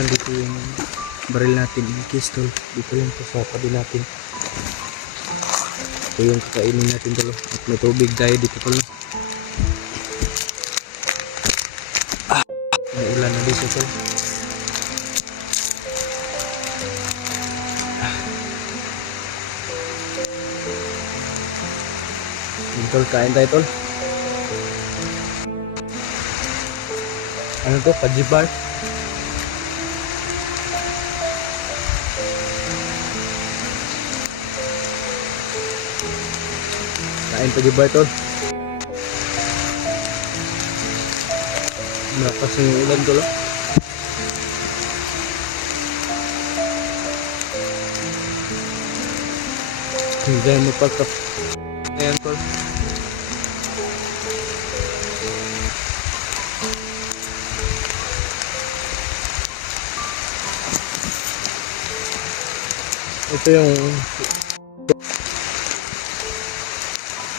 nandito yung baril natin in case tol. Dito lang po sa tabi natin. Ito yung kakainin natin tol. At may tubig tayo dito tol. May ulan na dito tol. Tol, kain tayo tol. Ano to? Pajibar? Kain pajibar tol. Malakas yung ulan tol. Hindi mo pagkap. Ayan tol. Ito yung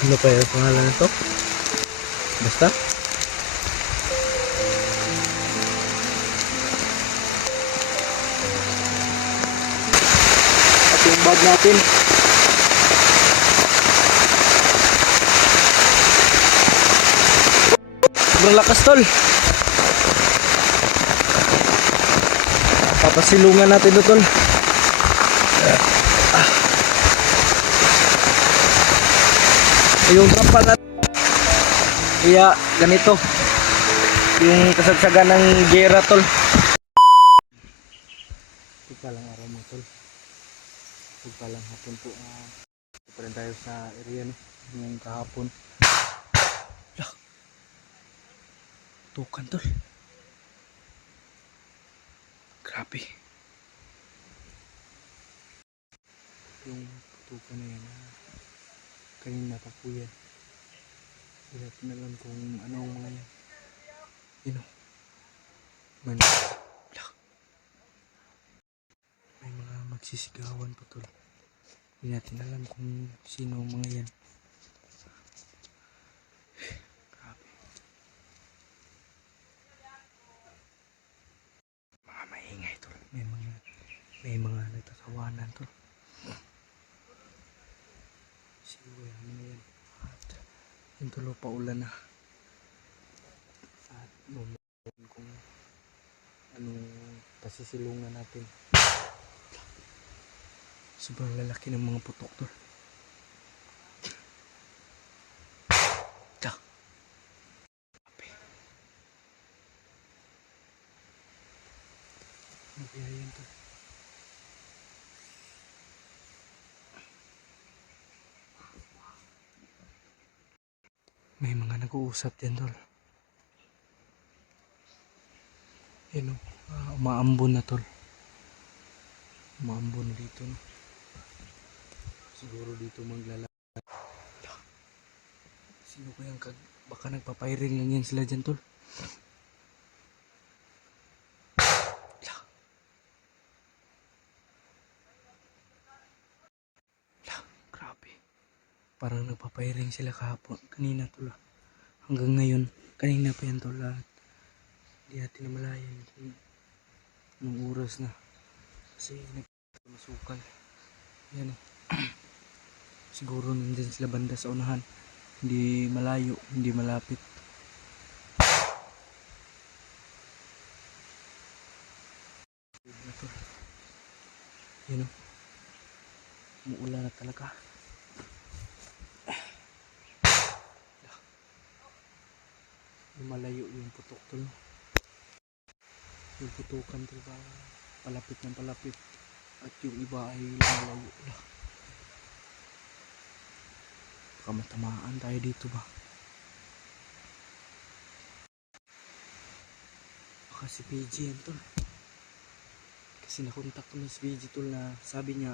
ano pa yung pangalan nito? Basta at yung bag natin sobrang lakas tol. Papasilungan natin ito tol. Yung trapa natin kaya ganito yung kasagsagan ng gera tol. Ito pa lang araw mo tol. Ito pa lang hapon po. Ito pa rin tayo sa area no. Yung kahapon tukan tol. Grabe yung tukan na yan. Kanina pa po yan. Hirap na lang kung ano ang mga yan. You know. May mga magsisigawan po tol. Hindi natin alam kung sino ang mga yan. Grabe. Mga maingay tol. May mga nagtatawanan tol. Siguro yan yan. At yung tulo pa ulan na. At noon kung anong pasisilungan natin. Sobrang lalaki ng mga putok tol. Mabiyayan tol. May mga nag-uusap din tol. Yan o, umaambon na tol. Umaambon dito no. Siguro dito maglalakad. Sino kayang baka nagpapiring lang yan sila dyan tol. Grabe. Parang nagpapiring sila kahapon. Kanina tol. Hanggang ngayon. Kanina pa yan tol. Hindi natin namalayan kung anong oras na. Kasi nagmasukal. Yan o. Siguro nandyan sila banda sa unahan. Hindi malayo, hindi malapit. Yan o. Umuulan na talaga. Malayo yung putok tol. Yung putukan tol ba palapit ng palapit. At yung iba ay malayo. Baka matamaan tayo dito ba? Baka si PG yan tol. Kasi nakontak ko si PG tol na sabi niya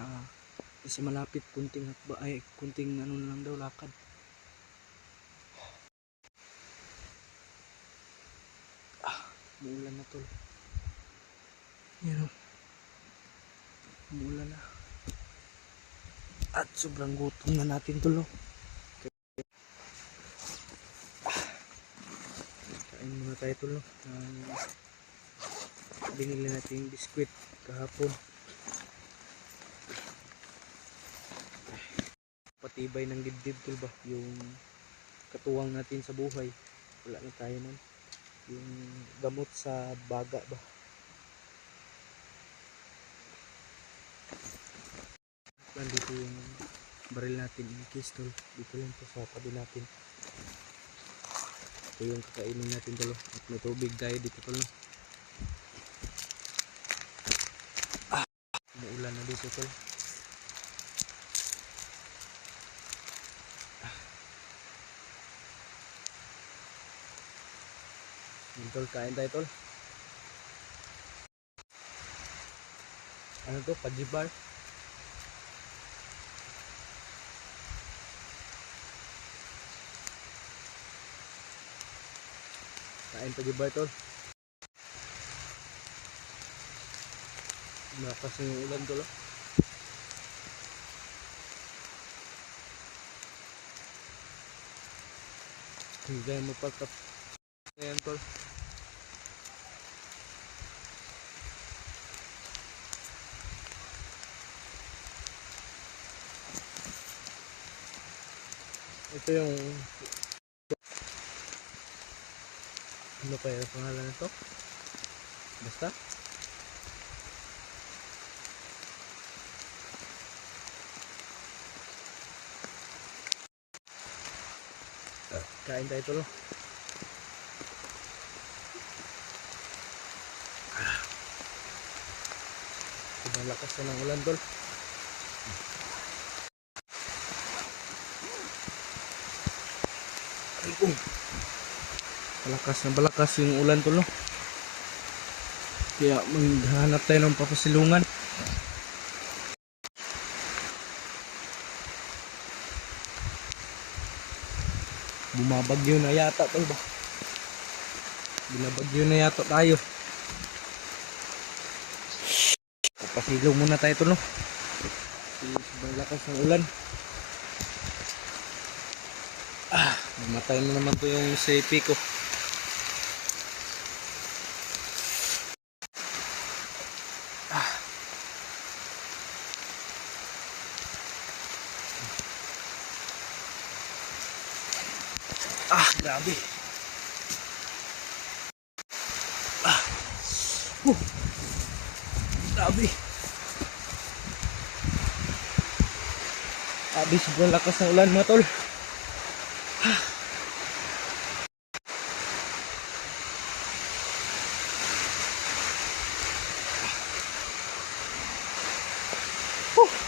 kasi malapit kunting hakba ay kunting ano lang daw lakad. Umuulan na tol. Yan o. Umuulan na. At sobrang gutom na natin tol. Kain muna tayo tol. binili natin yung biskwit kahapon. Patibay ng dibdib tol ba, yung katuwang natin sa buhay, wala na tayo nun. Yung gamot sa baga ba. Nandito yung baril natin in case tol, dito lang po sa tabi natin. Ito yung kakainin natin tol, at may tubig tayo dito tol. Umuulan na dito tol. Yung tol, kain tayo tol. Ano to? Pajibar. Kain pajibar tol. Malakas yung ulan tol. Hindi mo pagkap. Ayan tol. Ito yung ano kaya ang pangalan nito? Basta kain tayo tol. Sobrang lakas na ng ulan tol. Balakas yung ulan tol no? Kaya maghanap tayo ng papasilungan. Bumabagyo na yata tol ba? Binabagyo na yata tayo. Papasilong muna tayo tol no? Sobrang lakas ng ulan. Namatay na naman to yung safety ko. Grabe. Grabe. Sobrang lakas ng ulan mga tol.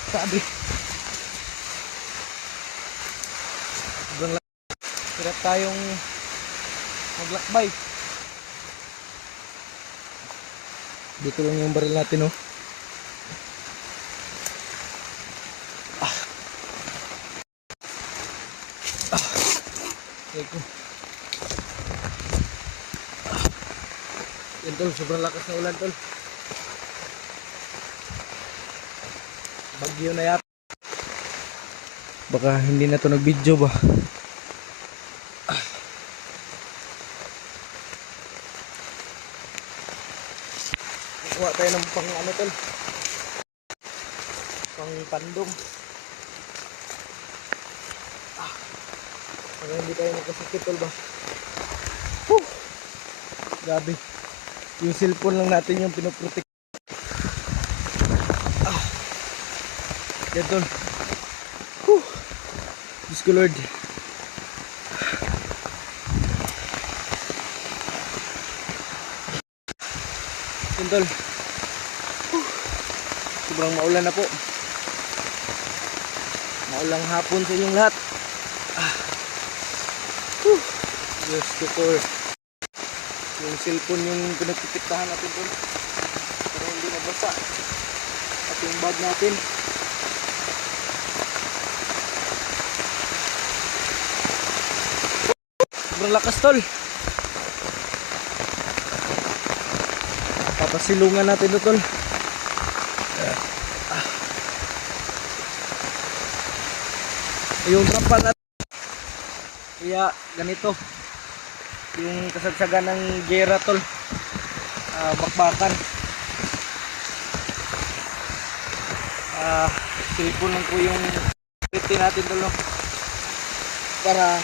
Grabe. Sobrang lakas. Hirap tayong maglakbay. Dito lang yung baril natin oh. Yan tol, sobrang lakas ng ulan tol. Bagyo na yata. Baka hindi na to nag-video ba. Kuha tayo ng pang ano tol, pang pandong. Para hindi tayo magkasakit tol ba. Grabe. Yung cellphone lang natin yung pinoprotect. Yan tol. Diyos ko Lord. Yan tol. Sobrang maulan na po. Maulang hapon sa inyong lahat. Diyos ko Lord. Yung cellphone yung pinagtitiktahan natin tol, para hindi nabasa. At yung bag natin. Sobrang lakas tol. Papasilungan natin ito tol. Yung trapa natin. Kaya ganito yung kasagsagan ng gera tol, bakbakan. Cellphone lang po yung safety natin tol, no? Para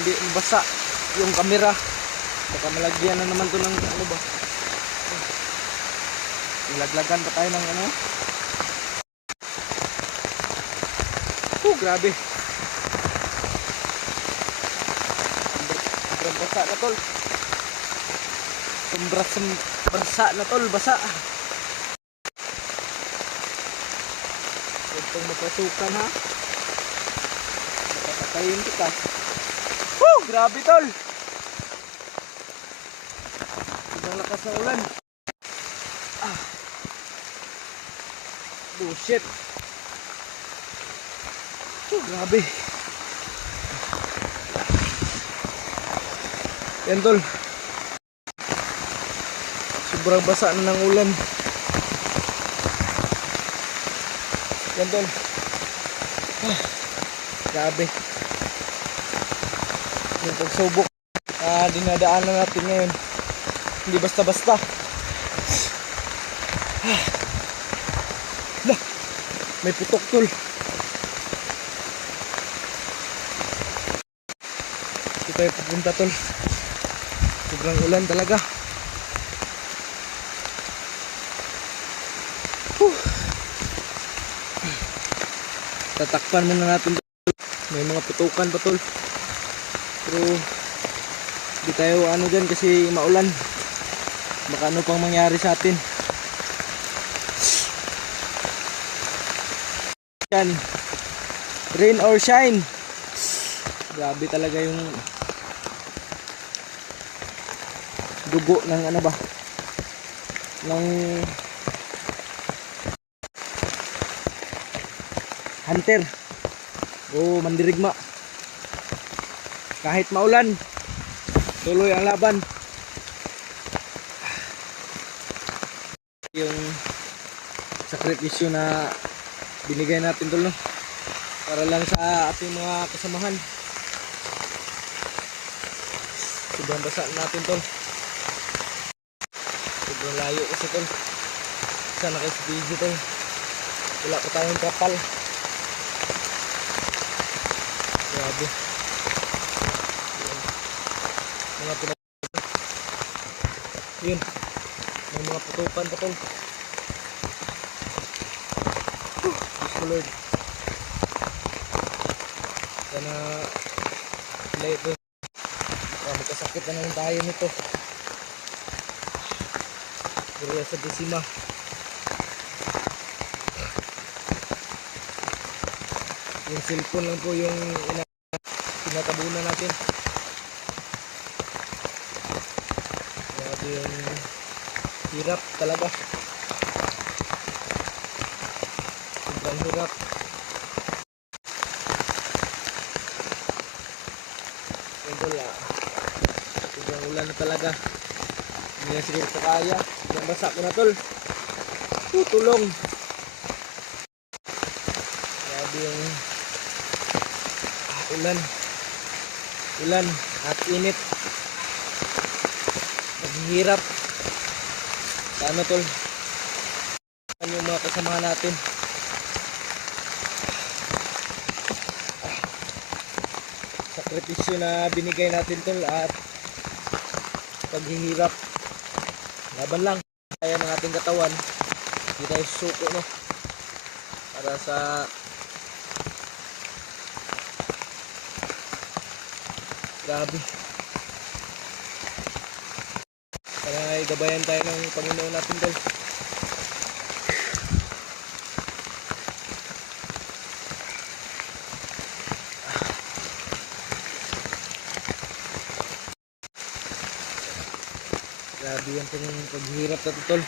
hindi mabasa yung camera. Baka malagyan na naman to ng ano ba? Ilaglagan pa tayo ng ano? Grabe. Sobrang basa na tol. Sobrang basa na tol, basa. Huwag pong mapasukan ha. Makapatayin kita. Grabe tol. Sobrang lakas ng ulan. Shit. Grabe. Yan tol. Sobrang basa na ng ulan. Yan tol. Grabe. Yung pagsubok dinadaanan natin ngayon. Hindi basta-basta. May putok tol. Ito tayo pupunta tol. Sobrang ulan talaga. Tatakpan muna natin tol. May mga putukan pa tol. Pero di tayo ano dyan kasi maulan. Baka ano pang mangyari sa atin. Yan. Rain or shine. Grabe talaga yung dugo ng ano ba? Ng hunter. O mandirigma. Kahit maulan, tuloy ang laban. Yung sakripisyo na binigay natin tol, no? Para lang sa ating mga kasamahan. Sobrang basa natin tol. Sobrang layo kasi tol. Sana kayo sa video tol. Wala pa tayong kapal. Grabe. Mga yun. May mga putukan pa tol. Lord. Sana later magkasakit na naman tayo nito. Pero sa desima. Yung cellphone lang po yung pinatabunan natin. Grabe yung hirap talaga. Sobrang hirap. Wala. Sobrang ulan na talaga. Hindi na siguro pa kaya. Yung basa ko na tol. Tutulong. Grabe yung ulan. Ulan at init. Naghihirap. Paano tol? Ano yung mga kasamahan natin? Sakripisyo na binigay natin tol at paghihirap. Laban lang. Kaya ng ating katawan. Hindi tayo suko, no? Para sa grabe. Para gabayan tayo ng Panginoon natin tol. Grabe yan pong paghihirap na ito tol.